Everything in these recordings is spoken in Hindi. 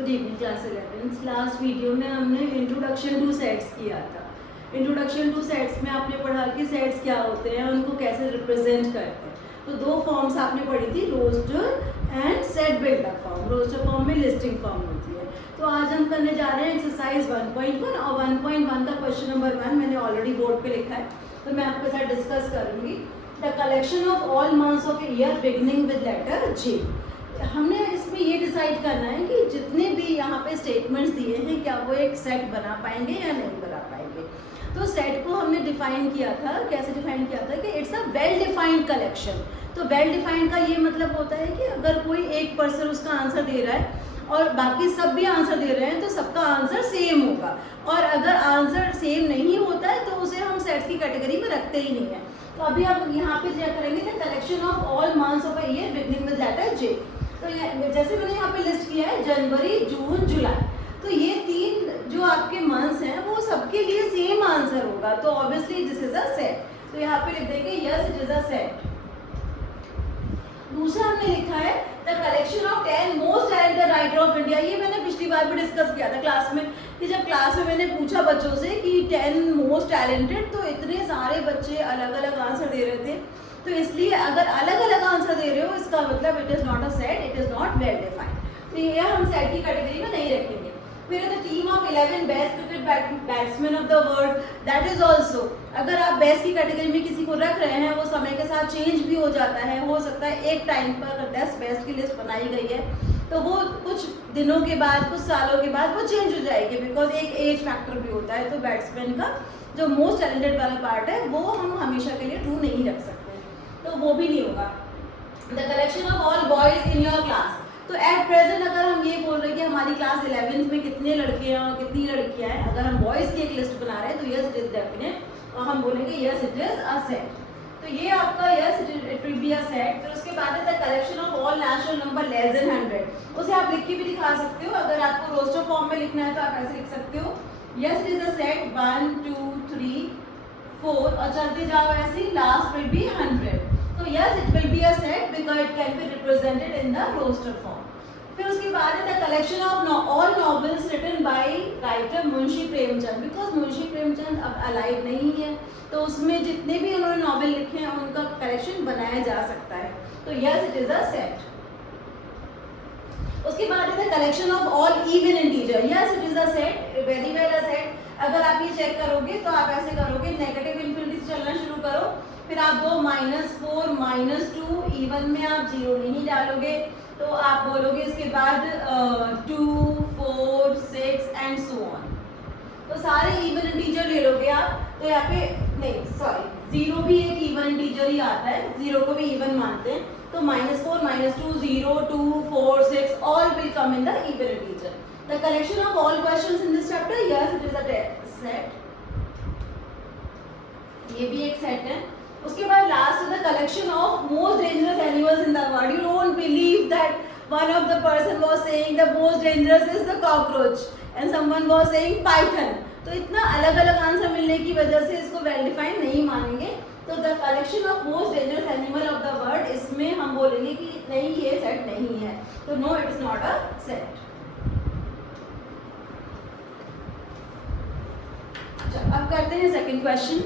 Good evening class 11। Last video में हमने इंट्रोडक्शन टू सेट्स किया था। इंट्रोडक्शन टू सेट्स में आपने पढ़ा कि सेट्स क्या होते हैं, उनको कैसे रिप्रेजेंट करते हैं। तो दो फॉर्म्स आपने पढ़ी थी, roster and set builder form. Roster form में लिस्टिंग फॉर्म होती है। तो आज हम करने जा रहे हैं एक्सरसाइज 1.1 और 1.1 का क्वेश्चन नंबर 1 मैंने ऑलरेडी बोर्ड पे लिखा है, तो मैं आपके साथ डिस्कस करूंगी। The collection of all months of year beginning with letter J. हमने इसमें ये डिसाइड करना है कि जितने भी यहाँ पे स्टेटमेंट्स दिए हैं क्या वो एक सेट बना पाएंगे या नहीं बना पाएंगे। तो सेट को हमने डिफाइन किया था, कैसे डिफाइन किया था कि it's a well defined collection. तो वेल डिफाइंड का ये मतलब होता है कि अगर कोई एक पर्सन उसका आंसर दे रहा है और बाकी सब भी आंसर दे रहे हैं तो सबका आंसर सेम होगा, और अगर आंसर सेम नहीं होता है तो उसे हम सेट्स की कैटेगरी में रखते ही नहीं है। तो अभी हम यहाँ पे चेक करेंगे collection of all months of a year beginning with letter J. तो जैसे मैंने यहाँ पे लिस्ट किया है जनवरी, जून, जुलाई, तो ये तीन जो आपके मंथ्स हैं वो सबके लिए सेम आंसर होगा। तो obviously this is a set. तो यहाँ पे लिख देंगे yes it is a set. दूसरा हमने लिखा है the collection of 10 most talented writer of India. ये मैंने पिछली बार भी डिस्कस किया था क्लास में, कि जब क्लास में मैंने पूछा बच्चों से कि 10 मोस्ट टैलेंटेड, तो इतने सारे बच्चे अलग अलग आंसर दे रहे थे। तो इसलिए अगर अलग अलग आंसर दे रहे हो इसका मतलब it is not a set, it is not well defined. तो ये हम सेट की कैटेगरी में नहीं रखेंगे। फिर the team of 11 best cricket batsman of the world, that is also, अगर आप बेस्ट की कैटेगरी में किसी को रख रहे हैं वो समय के साथ चेंज भी हो जाता है। हो सकता है एक टाइम पर 10 बेस्ट की लिस्ट बनाई गई है तो वो कुछ दिनों के बाद, कुछ सालों के बाद वो चेंज हो जाएगी, बिकॉज एक एज फैक्टर भी होता है। तो बैट्समैन का जो मोस्ट टैलेंटेड वाला पार्ट है वो हम हमेशा के लिए ट्रू नहीं रख सकते, तो वो भी नहीं होगा। The collection of all boys in your class, तो एट प्रेजेंट अगर हम ये बोल रहे हैं कि हमारी क्लास 11th में कितने लड़के हैं और कितनी लड़कियां हैं, अगर हम बॉयज की एक लिस्ट बना रहे हैं तो यस इट इज डेफिनेट, और हम बोलेंगे yes it is a set. तो ये आपका yes it will be a set. फिर उसके बाद है the collection of all natural number less then 100, उसे आप लिख के भी दिखा सकते हो। अगर आपको रोस्टर फॉर्म में लिखना है तो आप ऐसे लिख सकते हो yes it is a set 1 2 3 4 और चलते जाओ ऐसे, लास्ट विल बी 100। तो yes it will be a set because it can be represented in the roster form। फिर उसके बाद है the collection of all novels written by writer Munshi Premchand, because Munshi Premchand अब अलाइव नहीं है तो उसमें जितने भी उन्होंने नॉवेल लिखे हैं उनका कलेक्शन बनाया जा सकता है। तो yes it is a set। उसके बाद है the collection of all even integer, yes it is a set, very well a set। अगर आप ये चेक करोगे तो आप ऐसे करोगे, नेगेटिव इन्फिनिटी से चलना शुरू करो, फिर आप दो -4 -2, इवन में आप 0 नहीं डालोगे तो आप बोलोगे इसके बाद 2 4 6 एंड सो ऑन। तो सारे इवन इंटीजर ले लोगे आप, तो यहाँ पे नहीं सॉरी 0 भी एक इवन इंटीजर ही आता है, 0 को भी इवन मानते हैं। तो -4 -2 0 2 4 6 all will come in the even integer. The collection of all questions in this chapter, yes it is a set, ये भी एक सेट है। उसके बाद last the collection of most dangerous animals in the world. You don't believe that one of the person was saying the most dangerous is the cockroach and someone was saying Python. तो इतना अलग अलग आंसर मिलने की वजह से इसको वेल डिफाइंड नहीं मानेंगे। तो the collection of most dangerous animal of the world, इसमें हम बोलेंगे कि नहीं ये सेट नहीं है, तो no it is not a set. अब करते हैं सेकंड क्वेश्चन।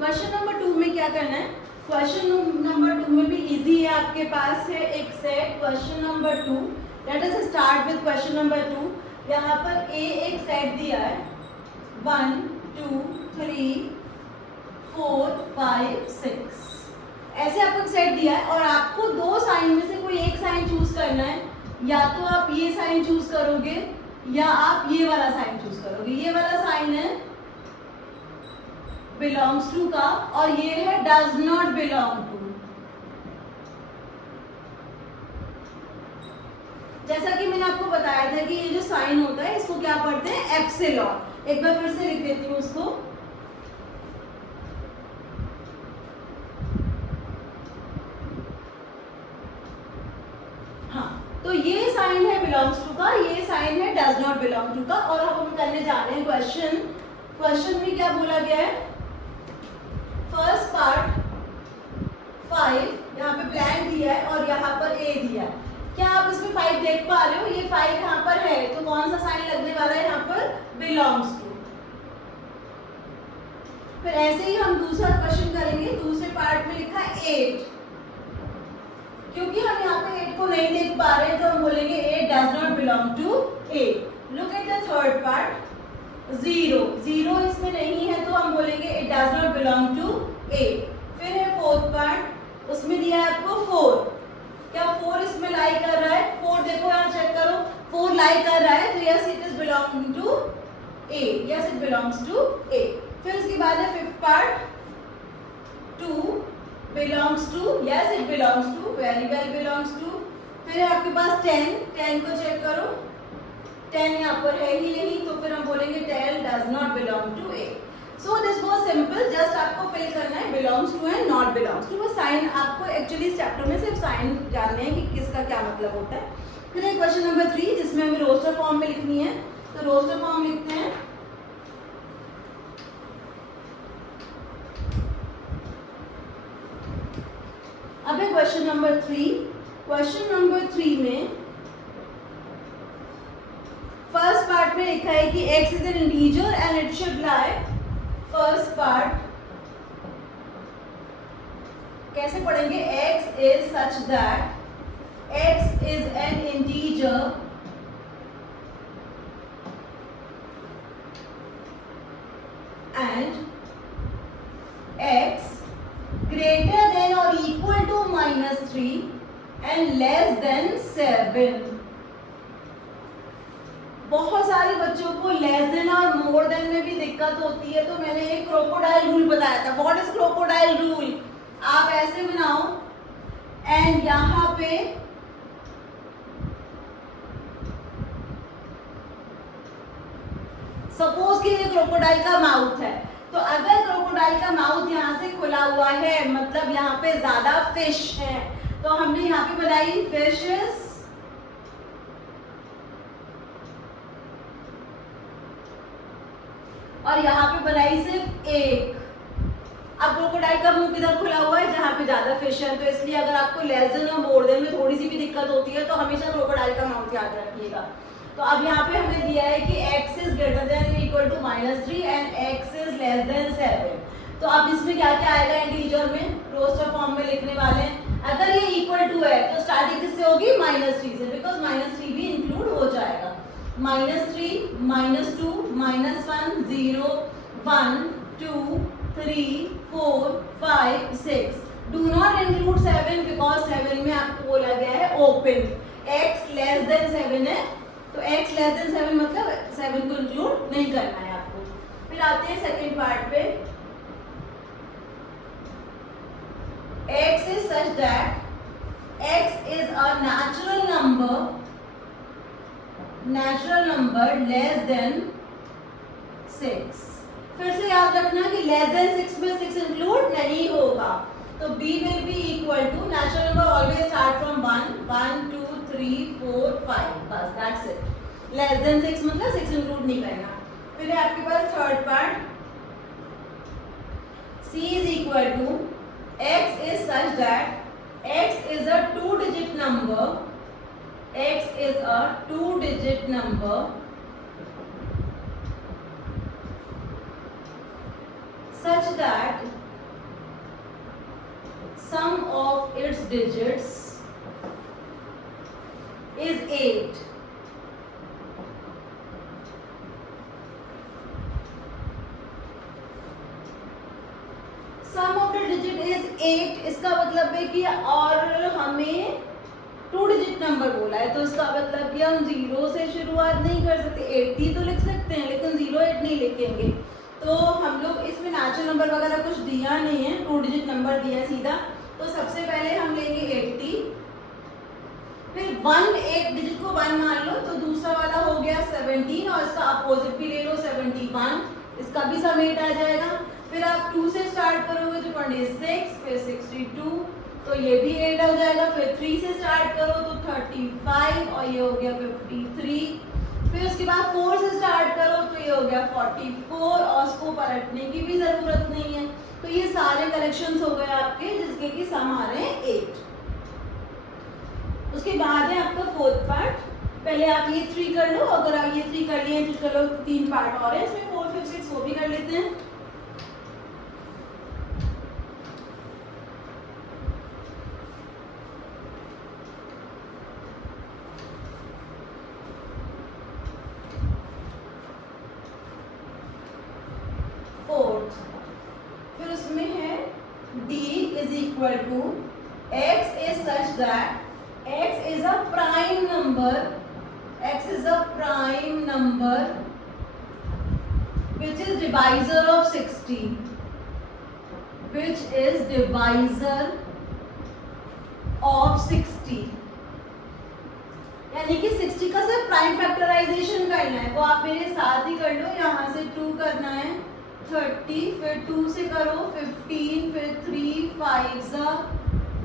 क्वेश्चन नंबर 2 में क्या करना है, क्वेश्चन नंबर 2 में भी इजी है, आपके पास है एक set question number 2। Let us start with question number 2। यहाँ पर ए एक सेट दिया है 1 2 3 4 5 6। ऐसे आपको सेट दिया है और आपको दो साइन में से कोई एक साइन चूज करना है, या तो आप ये साइन चूज करोगे या आप ये वाला साइन चूज करोगे। ये वाला साइन है बिलोंग्स टू का और ये है डज नॉट बिलोंग टू। जैसा कि मैंने आपको बताया था कि ये जो साइन होता है इसको क्या पढ़ते हैं, एप्सिलॉन। एक बार फिर से लिख देती हूँ उसको। हाँ, तो ये साइन है बिलोंग्स टू का, ये साइन है डज नॉट बिलोंग टू का। और अब हम करने जा रहे हैं क्वेश्चन। क्वेश्चन में क्या बोला गया है, फर्स्ट पार्ट 5 यहाँ पे ब्लैंक दिया है और यहाँ पर ए दिया है। क्या आप इसमें 5 देख पा रहे हो, ये 5 यहाँ पर है तो कौन सा साइन लगने वाला है यहाँ पर, बिलोंग्स टू। फिर ऐसे ही हम दूसरा क्वेश्चन करेंगे। दूसरे पार्ट में लिखा है 8, क्योंकि हम यहाँ पे 8 को नहीं देख पा रहे तो हम बोलेंगे 8 does not belong to A. Look at the third part, 0 इसमें नहीं है तो हम बोलेंगे it does not belong to A. फिर है फोर्थ पार्ट, उसमें दिया है आपको 4, क्या 4 इसमें लाई कर रहा है, 4 देखो यहाँ चेक करो, 4 लाई कर रहा है तो yes it is belonging to A, yes it belongs to A. फिर उसके बाद है fifth part 2 belongs to, yes it belongs to, very well belongs to. फिर है आपके पास 10 को चेक करो, 10 यहाँ पर है ही नहीं तो फिर हम बोलेंगे 10 does not belong to A. So this was simple, just आपको फिल करना है belongs to and not belongs to. बस साइन आपको एक्चुअली इस चैप्टर में सिर्फ साइन जानने हैं कि किसका क्या मतलब होता है। फिर है क्वेश्चन नंबर 3 जिसमें हमें रोस्टर फॉर्म में लिखनी है, तो रोस्टर फॉर्म लिखते हैं। अब है क्वेश्चन नंबर 3। क्वेश्चन नंबर 3 में फर्स्ट पार्ट में लिखा है कि x is an integer and it should lie. First part कैसे पढ़ेंगे, x is such that x is an integer and x greater than or equal to -3 and less than 7। बहुत सारे बच्चों को लेस देन और मोर देन में भी दिक्कत होती है, तो मैंने एक क्रोकोडाइल रूल बताया था। व्हाट इज क्रोकोडाइल रूल, आप ऐसे बनाओ एंड यहाँ पे सपोज कि ये क्रोकोडाइल का माउथ है, तो अगर क्रोकोडाइल का माउथ यहाँ से खुला हुआ है मतलब यहाँ पे ज्यादा फिश है, तो हमने यहाँ पे बनाई फिशेस और यहाँ पे बनाई सिर्फ एक। अब क्रोकोडाइल का मुंह किधर खुला हुआ है, जहाँ पे ज्यादा फिश है, तो इसलिए अगर आपको लेस देन और मोर देन में थोड़ी सी भी दिक्कत होती है तो हमेशा क्रोकोडाइल का माउथ याद रखिएगा। तो अब यहाँ पे हमें दिया है कि x is greater then equal to -3 and x is less then 7। तो अब इसमें क्या क्या आएगा इंटीजर में, रोस्टर फॉर्म में लिखने वाले हैं। अगर ये इक्वल टू है तो स्टार्टिंग किससे होगी, -3 से, बिकॉज -3 भी इंक्लूड हो जाएगा। -3, -2, -1, 0, 1, 2, 3, 4, 5, 6। डू नॉट इंक्लूड 7 बिकॉज 7 में आपको बोला गया है ओपन। x लेस देन 7 है तो x लेस देन 7 मतलब 7 को इंक्लूड नहीं करना है आपको। फिर आते हैं सेकेंड पार्ट पे, x is such that x is a natural number less than 6। फिर से याद रखना कि less than 6 में 6 इंक्लूड नहीं होगा, तो b will be equal to natural number always start from 1, 2, 3, 4, 5, बस that's it। लेस देन 6 मतलब 6 इंक्लूड नहीं करना। फिर है आपके पास third part, c is equal to x is such that x is a 2-digit number, x is a 2-digit number such that sum of its digits is 8। sum of the digit is 8, इसका मतलब है कि और हमें 2 डिजिट नंबर बोला है, तो इसका मतलब कि हम 0 से शुरुआत नहीं कर सकते, 80 तो लिख सकते हैं लेकिन 08 नहीं लिखेंगे। तो हम लोग इसमें नेचुरल नंबर वगैरह कुछ दिया नहीं है, 2 डिजिट नंबर दिया सीधा। तो सबसे पहले हम लेंगे 80, फिर 1 एक डिजिट को 1 मान लो, तो दूसरा वाला हो गया 17 और इसका अपोजिट भी ले लो 71, इसका भी सम 8 आ जाएगा। फिर आप 2 से स्टार्ट करोगे तो 26, फिर 62, तो ये भी 8 हो जाएगा। फिर 3 से स्टार्ट करो तो 35 और ये हो गया 53। फिर उसके बाद 4 से स्टार्ट करो तो ये हो गया 44 और उसको पलटने की भी जरूरत नहीं है। तो ये सारे कलेक्शंस हो गए आपके जिसके कि सम आ रहे हैं 8। उसके बाद है आपका फोर्थ पार्ट। पहले आप ये 3 कर लो, अगर आप ये 3 कर लिए तो चलो 3 पार्ट और है इसमें, 4, 5, 6 वो भी कर लेते हैं। फिर उसमें है d is equal to x is such that x is a prime number, x is a prime number which is divisor of 60, which is divisor of 60। यानी कि 60 का सिर्फ प्राइम फैक्टराइजेशन करना है, तो आप मेरे साथ ही कर लो। यहाँ से 2 करना है 30, फिर 2 से करो 15, फिर 3 5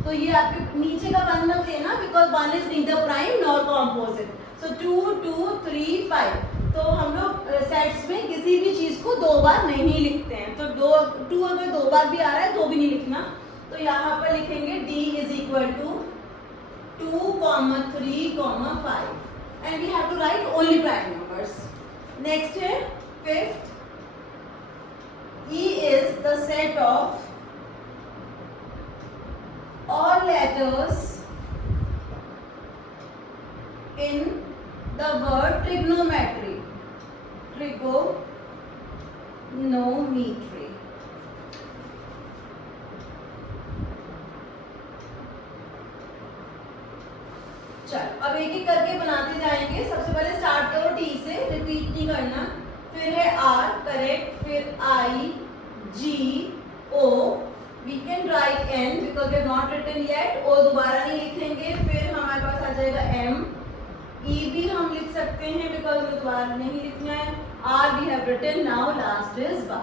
तो ये आपके नीचे का 1 मत लेना because 1 is neither prime nor composite. सो 2 2 3 5, तो हम लोग सेट्स में किसी भी चीज को 2 बार नहीं लिखते हैं। तो 2 अगर 2 बार भी आ रहा है 2 भी नहीं लिखना। तो यहाँ पर लिखेंगे d is equal to 2, 3, 5 and we have to write only prime numbers. Next है fifth, E is the set of all letters in the word trigonometry, trigonometry। चलो अब एक एक करके बनाते जाएंगे। सबसे पहले स्टार्ट करो T से, रिपीट नहीं करना। फिर है R, करेक्ट, फिर I, G, O, we can write N because we have not written yet, O दोबारा नहीं लिखेंगे। फिर हमारे पास आ जाएगा M, E भी हम लिख सकते हैं बिकॉज हमें दोबारा नहीं लिखना है। R we have written, now last is Y।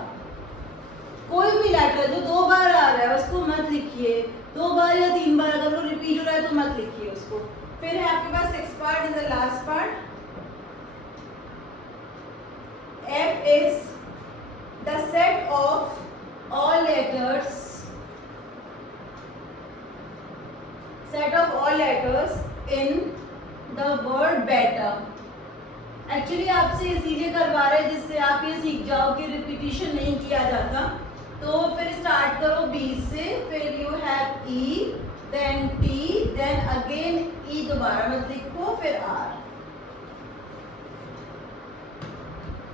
कोई भी लेटर जो 2 बार आ रहा है उसको मत लिखिए, 2 बार या 3 बार अगर वो रिपीट हो रहा है तो मत लिखिए उसको। फिर है आपके पास 6 part in the last part. F is the set of all letters, in the word better। Actually आपसे इसीलिए करवा रहे हैं जिससे आप ये सीख जाओ कि रिपीटिशन नहीं किया जाता। तो फिर स्टार्ट करो B से, फिर you have E, then T, then again E दोबारा मत लिखो, फिर R।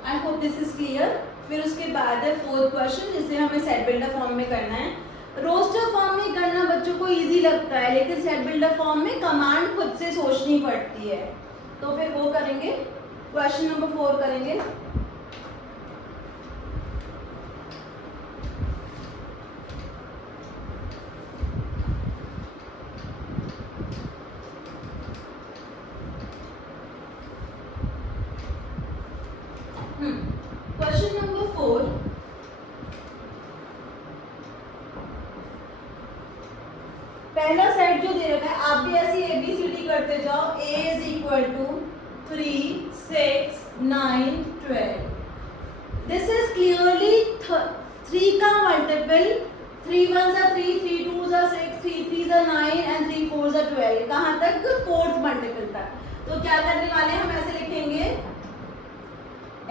I hope this is clear. फिर उसके बाद है फोर्थ क्वेश्चन जिसे हमें सेट बिल्डर फॉर्म में करना है। रोस्टर फॉर्म में करना बच्चों को इजी लगता है लेकिन सेट बिल्डर फॉर्म में कमांड खुद से सोचनी पड़ती है। तो फिर वो करेंगे, क्वेश्चन नंबर 4 करेंगे। क्वेश्चन नंबर 4, पहला सेट जो दे रखा है आप भी ऐसी ABCD करते जाओ। A is equal to 3, 6, 9, 12। This is clearly 3 का multiple, 3 1s are 3, 3 2s are 6, 3 3s are 9 and 3 4s are 12। कहाँ तक? 4th मल्टीपल तक। तो क्या करने वाले हम ऐसे लिखेंगे,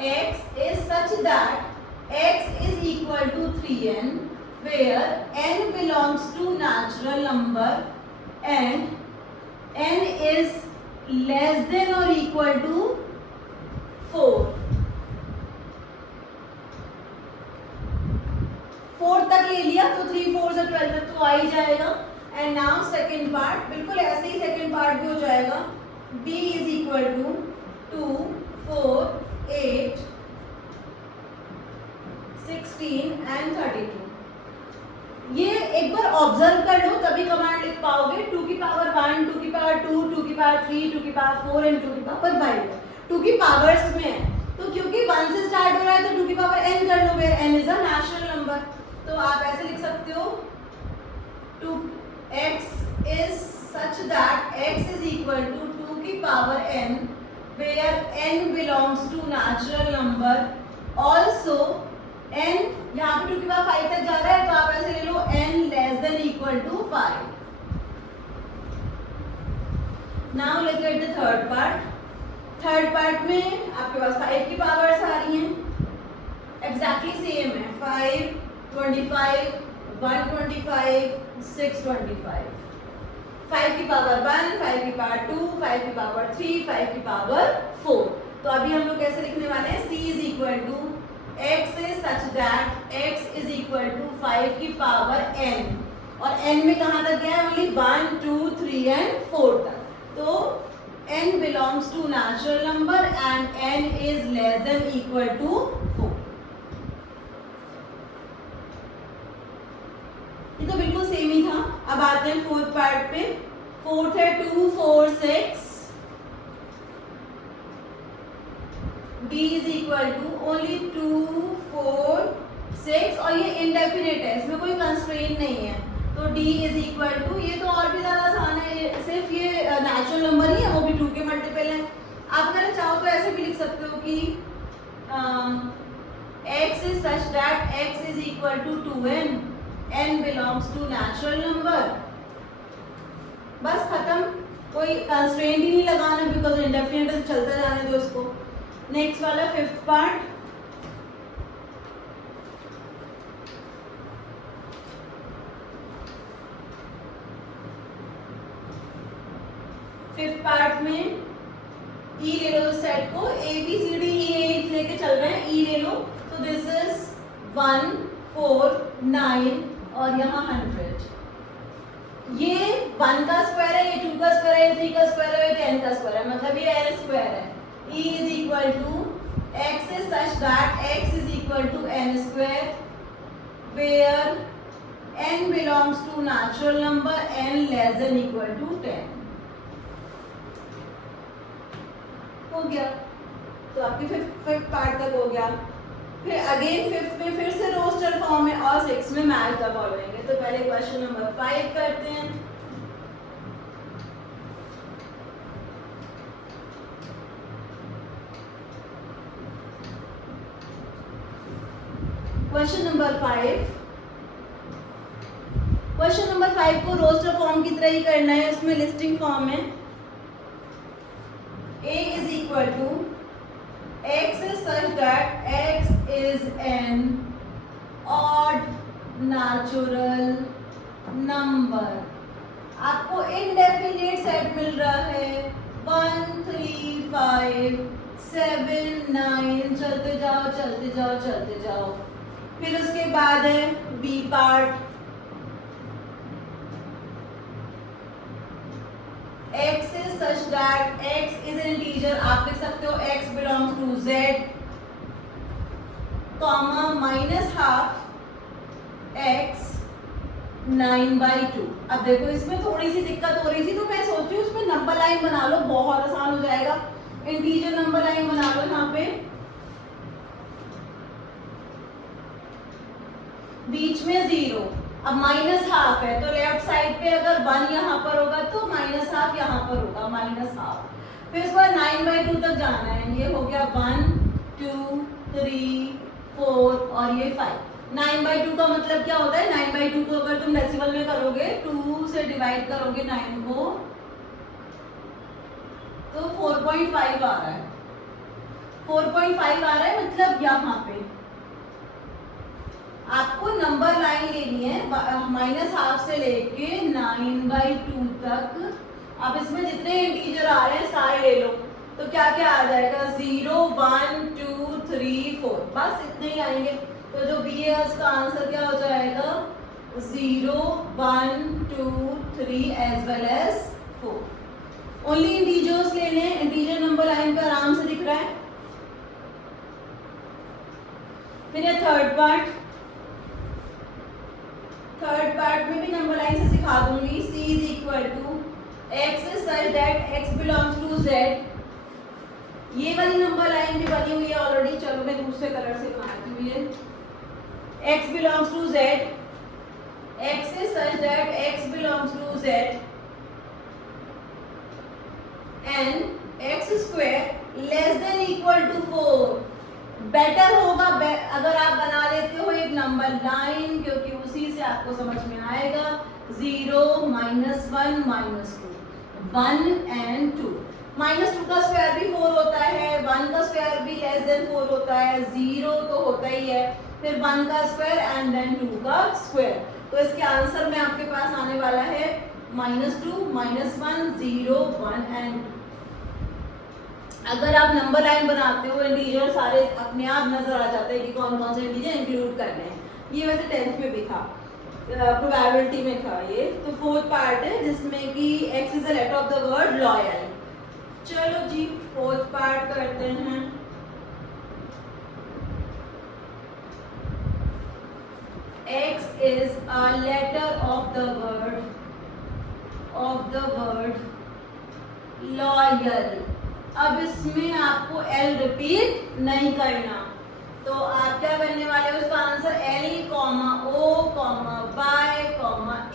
x is such that x is equal to 3n where n belongs to natural number and n is less than or equal to 4। 4 तक ले लिया तो 3 4 से 12 तक तो आ ही जाएगा। एंड नाउ सेकेंड पार्ट, बिल्कुल ऐसे ही सेकेंड पार्ट भी हो जाएगा। b is equal to 2 4 8 16 and 32। ये एक बार ऑब्जर्व कर लो तभी कमांड लिख पाओगे। 2 की पावर 1, 2 की पावर 2, 2 की पावर 3, 2 की पावर 4 एंड 2 की पावर 5। 2 की पावर्स में है तो क्योंकि 1 से स्टार्ट हो रहा है तो 2 की पावर n कर लो, where n is a natural number. तो आप ऐसे लिख सकते हो 2x is such that x is equal to 2 की power n where n belongs to natural number. Also n यहाँ पे 2 की पावर 5 तक जा रहा है तो आप ऐसे ले लो n less then equal to 5। Now look at the third part. Third part में आपके पास 5 की पावर्स आ रही हैं, एग्जैक्टली सेम है। 5 25 125 625। 5 की पावर 1, 5 की पावर 2, 5 की पावर 3, 5 की पावर 4। तो अभी हम लोग कैसे लिखने वाले हैं? c is equal to x is such that x is equal to 5 की पावर n, और n में कहाँ तक गया है? ओनली 1 2 3 एंड 4 तक। तो n belongs to natural number and n is less than equal to 4। ये तो बिल्कुल सेम ही था। अब आते हैं फोर्थ पार्ट पे। फोर्थ है 2 4 6। d is equal to only 2 4 6 और ये इनडेफिनेट है, इसमें कोई कंस्ट्रेंट नहीं है। तो d is equal to, ये तो और भी ज्यादा आसान है, सिर्फ ये नेचुरल नंबर ही है, वो भी 2 के मल्टीपल है। आप अगर चाहो तो ऐसे भी लिख सकते हो कि x is such that x is equal to 2n, n belongs to natural number। बस खत्म, कोई कंस्ट्रेंट ही नहीं लगाना बिकॉज इनडेफिनेट है, चलता जाने दो इसको। नेक्स्ट वाला फिफ्थ पार्ट। फिफ्थ पार्ट में ई ले लो सेट को, A B C D E at लेके चल रहे हैं, ई ले लो। तो दिस इज 1 4 9 और यहाँ 100। ये 1 का स्क्वायर है, ये 2 का स्क्वायर है, ये 3 का स्क्वायर है, ये 10 का स्क्वायर है, मतलब ये n स्क्वायर है। E is equal to x is such that x is equal to n square where n belongs to natural number n less than equal to 10। हो गया, तो आपकी फिफ्थ पार्ट तक हो गया। फिर अगेन फिफ्थ में फिर से रोस्टर फॉर्म है और सिक्स में मैच द फॉलोइंग है। तो पहले क्वेश्चन नंबर 5 करते हैं। Question number 5। क्वेश्चन नंबर 5 को रोस्टर फॉर्म की तरह ही करना है, उसमें लिस्टिंग फॉर्म है। a is equal to x is such that x is an odd natural number। आपको इनडेफिनेट सेट मिल रहा है 1 3 5 7 9, चलते जाओ चलते जाओ चलते जाओ। फिर उसके बाद है B part, x is such that x is an integer, आप लिख सकते हो x belongs to z, comma -12 x 9/2। अब देखो इसमें थोड़ी सी दिक्कत हो रही थी तो मैं सोच रही हूँ उसमें नंबर लाइन बना लो, बहुत आसान हो जाएगा। इंटीजर नंबर लाइन बना लो यहाँ पे, बीच में 0। अब -12 है तो लेफ्ट साइड पे अगर 1 यहाँ पर होगा तो -12 यहाँ पर होगा, -12। फिर उसके बाद 9/2 तक जाना है, ये हो गया 1 2 3 4 और ये 5। 9/2 का मतलब क्या होता है? 9/2 को अगर तुम डेसिमल में करोगे, 2 से डिवाइड करोगे 9 को, तो 4.5 आ रहा है। 4.5 आ रहा है, मतलब यहाँ पे आपको नंबर लाइन लेनी है -12 से लेके 9/2 तक। अब इसमें जितने इंटीजर आ रहे हैं सारे ले लो, तो क्या क्या आ जाएगा? 0 1 2 3 4, बस इतने ही आएंगे। तो जो बी है उसका आंसर क्या हो जाएगा 0, 1, 2, 3 as well as 4। Only integers लेने हैं, इंटीजर नंबर लाइन पे आराम से दिख रहा है। फिर ये थर्ड पार्ट में भी नंबर लाइन से सिखा दूंगी। c is equal to x is such that x belongs to z। ये वाली नंबर लाइन भी बनी हुई है ऑलरेडी, चलो मैं दूसरे कलर से बनाती हूँ। ये x belongs to z, x is such that x belongs to z and x square less then equal to 4। Better होगा अगर आप बना लेते हो एक नंबर लाइन, क्योंकि उसी से आपको समझ में आएगा 0, -1, -2, 1 एंड 2। -2 का स्क्वायर भी 4 होता है, 1 का स्क्वायर भी लेस देन 4 होता है, 0 तो होता ही है, फिर 1 का स्क्वायर एंड देन 2 का स्क्वायर। तो इसके आंसर में आपके पास आने वाला है -2, -1, 0, 1 एंड 2। अगर आप नंबर लाइन बनाते हो इंटीजर सारे अपने आप नजर आ जाते हैं कि कौन कौन से इंटीजर इंक्लूड करने हैं। ये वैसे 10th में भी था, प्रोबेबिलिटी में था ये। तो फोर्थ पार्ट है जिसमें कि x is the letter of the word loyal. चलो जी फोर्थ पार्ट करते हैं। x is a letter of the word loyal. अब इसमें आपको L रिपीट नहीं करना, तो आप क्या करने वाले हो, उसका answer L, O, Y,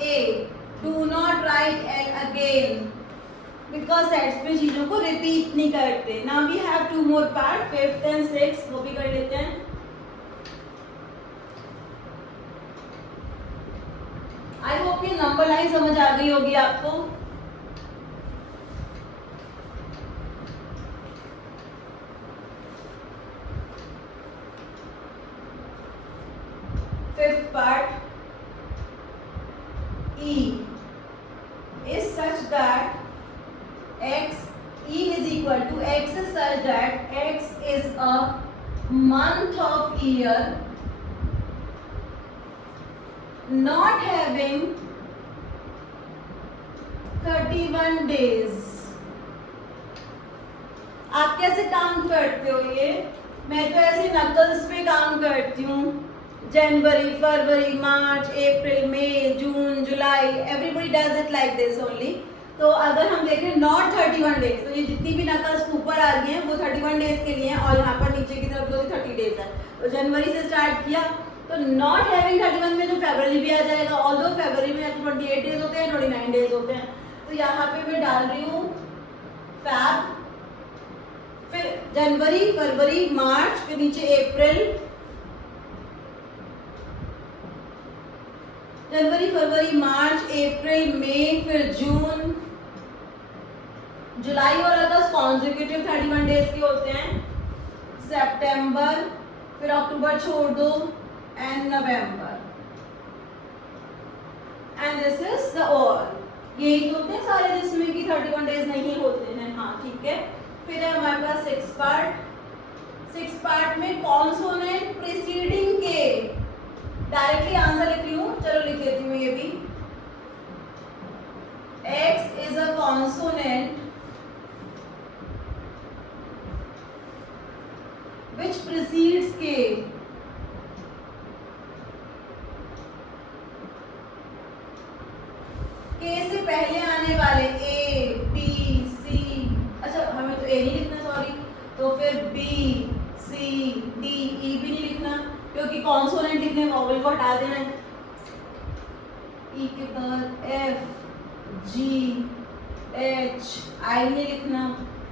A। Do not write L again because sets में चीजों को रिपीट नहीं करते। Now we have 2 more part, 5th and 6th, वो भी कर लेते हैं। आई होप ये नंबर लाइन समझ आ गई होगी आपको। Fifth part, E is such that E is equal to X is such that X is a month of year not having 31 days। आप कैसे काम करते हो ये? मैं तो ऐसे नकल्स पे काम करती हूँ। जनवरी, फरवरी, मार्च, अप्रैल, मई, जून, जुलाई, everybody does it like this only. तो अगर हम देखें नॉट 31 डेज, तो ये जितनी भी नकल्स ऊपर आ रही हैं वो 31 डेज के लिए हैं, और यहाँ पर नीचे की तरफ जो 30 डेज है। तो जनवरी से स्टार्ट किया तो नॉट हैविंग 31 में जो फरवरी भी आ जाएगा, ऑल्दो फरवरी में 28 डेज होते हैं, 29 डेज होते हैं। तो यहाँ पे मैं डाल रही हूँ फैब, फिर जनवरी, फरवरी, मार्च, फिर नीचे अप्रैल, जनवरी, फरवरी, मार्च, अप्रैल, मई, फिर जून, जुलाई और अगस्त कॉन्जिक्यूटिव 31 डेज के होते हैं, सितंबर, फिर अक्टूबर छोड़ दो and November, and this is the all. यही होते हैं सारे जिसमें कि 31 डेज नहीं होते हैं। हाँ ठीक है। फिर है हमारे पास 6 पार्ट। 6 पार्ट में कॉन्सोनेंट प्रीसीडिंग के, डायरेक्टली आंसर लिख रही हूँ, चलो लिख लेती हूँ ये भी। X is a consonant which precedes K। K से पहले आने वाले A, B, C, अच्छा हमें तो A नहीं लिखना, सॉरी, तो फिर B, C, D, E भी नहीं लिखना क्योंकि कॉन्सोनेंट लिखने वॉवल को हटा देना है। ई के बाद F, G, H, I नहीं लिखना,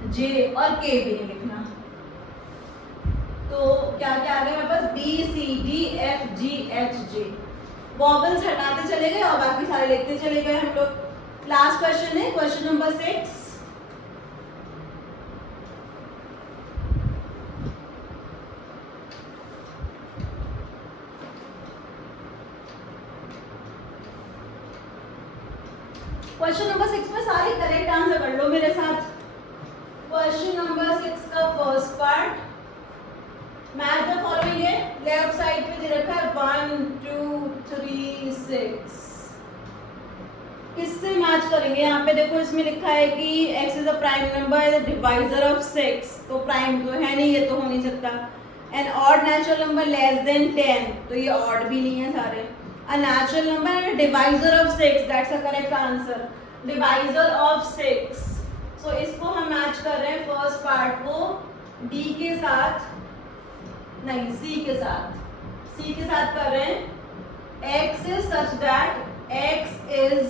J और K भी नहीं लिखना। तो क्या क्या आ गया मेरे पास, B, C, D, F, G, H, J। Vowels हटाते चले गए और बाकी सारे लिखते चले गए हम लोग। लास्ट क्वेश्चन है क्वेश्चन नंबर 6। क्वेश्चन नंबर 6 में सारे करेक्ट आंसर कर लो मेरे साथ। क्वेश्चन नंबर 6 का first part, match the following है, लेफ्ट साइड पे दे रखा है 1 2 3 6। किससे मैच करेंगे? यहाँ पे देखो इसमें लिखा है कि x is a prime number, divisor of 6, तो प्राइम तो है नहीं, ये तो हो नहीं सकता। An odd natural number less then 10, तो ये ऑड भी नहीं है सारे। A natural number divisor of 6, that's a correct answer, divisor of 6। सो इसको हम मैच कर रहे हैं फर्स्ट पार्ट को d के साथ, नहीं c के साथ कर रहे हैं। x is such that x is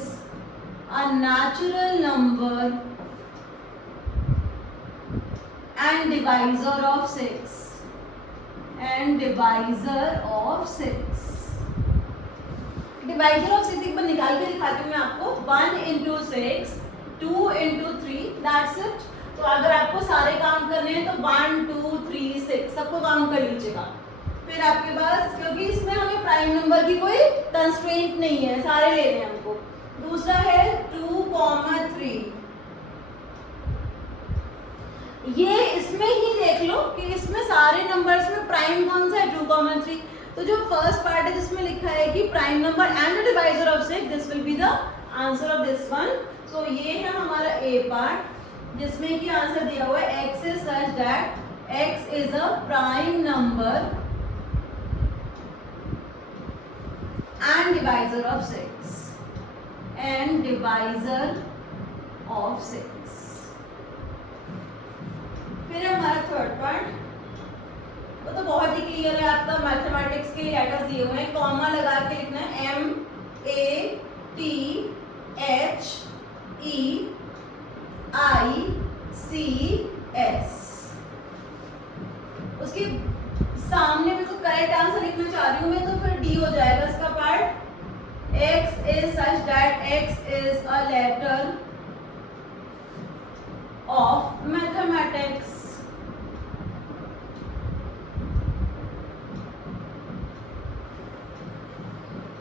a natural number and divisor of 6, divisor of 6 एक बार निकाल के दिखाती हूँ मैं आपको। 1 into 6, 2 into 3, दैट्स इट। तो अगर आपको सारे काम करने हैं तो 1 2 3 6 सबको काम कर लीजिएगा। फिर आपके पास, क्योंकि इसमें हमें प्राइम नंबर की कोई कंस्ट्रेंट नहीं है, सारे लेने हैं हमको। दूसरा है 2, 3, ये इसमें ही देख लो कि इसमें सारे नंबर्स में प्राइम कौन सा है, 2, 3। तो जो फर्स्ट पार्ट है जिसमें लिखा है कि prime number and the divisor of 6, this will be the answer of this one. So ये है हमारा ए पार्ट, जिसमें कि आंसर दिया हुआ है x is such that x is a prime number and divisor of 6, and divisor of 6। फिर हमारा थर्ड पार्ट, वो तो बहुत ही क्लियर है, आपका मैथमेटिक्स के लेटर्स दिए हुए हैं, कॉमा लगा के लिखना है MATHEICS। उसके सामने में तो करेक्ट आंसर लिखना चाह रही हूँ मैं, तो फिर डी हो जाएगा इसका part. x is such that x is a letter of mathematics।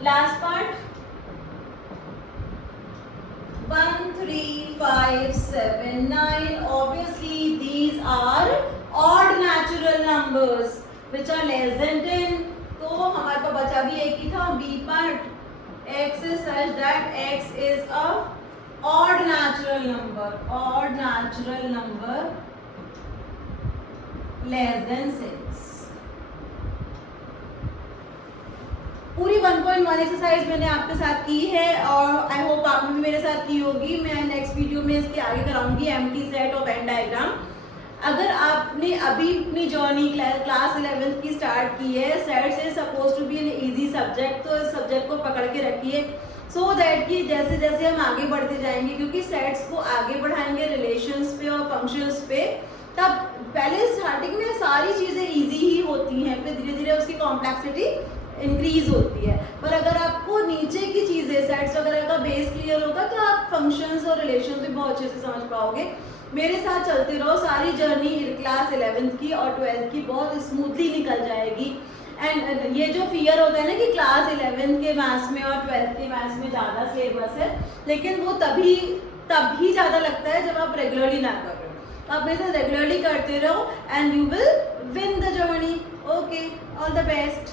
Last part, 1 3 5 7 9, obviously these are odd natural numbers which are less than 10। तो हमारे पास बचा भी एक ही था, B part, x is such that x is a odd natural number less than 6। पूरी 1.1 एक्सरसाइज मैंने आपके साथ की है और आई होप आपने भी मेरे साथ की होगी। मैं नेक्स्ट वीडियो में इसके आगे कराऊंगी एम्प्टी सेट और वेन डायग्राम। अगर आपने अभी अपनी जर्नी क्लास 11th की स्टार्ट की है, sets is suppose to be an easy subject, तो इस सब्जेक्ट को पकड़ के रखिए सो दैट कि जैसे जैसे हम आगे बढ़ते जाएंगे, क्योंकि सेट्स को आगे बढ़ाएंगे रिलेशंस पे और फंक्शंस पे, तब पहले स्टार्टिंग में सारी चीज़ें इजी ही होती हैं, फिर धीरे धीरे उसकी कॉम्प्लेक्सिटी इंक्रीज होती है। पर अगर आपको नीचे की चीज़ें सेट्स वगैरह का बेस क्लियर होगा तो आप फंक्शंस और रिलेशंस भी बहुत अच्छे से समझ पाओगे। मेरे साथ चलते रहो, सारी जर्नी क्लास 11th की और 12th की बहुत स्मूथली निकल जाएगी। एंड ये जो फियर होता है ना कि क्लास 11th के मैथ्स में और 12th के मैथ्स में ज़्यादा सिलेबस है, लेकिन वो तभी ज़्यादा लगता है जब आप रेगुलरली ना कर रहे हो। आप मेरे साथ रेगुलरली करते रहो and you will win the journey. Okay, all the best.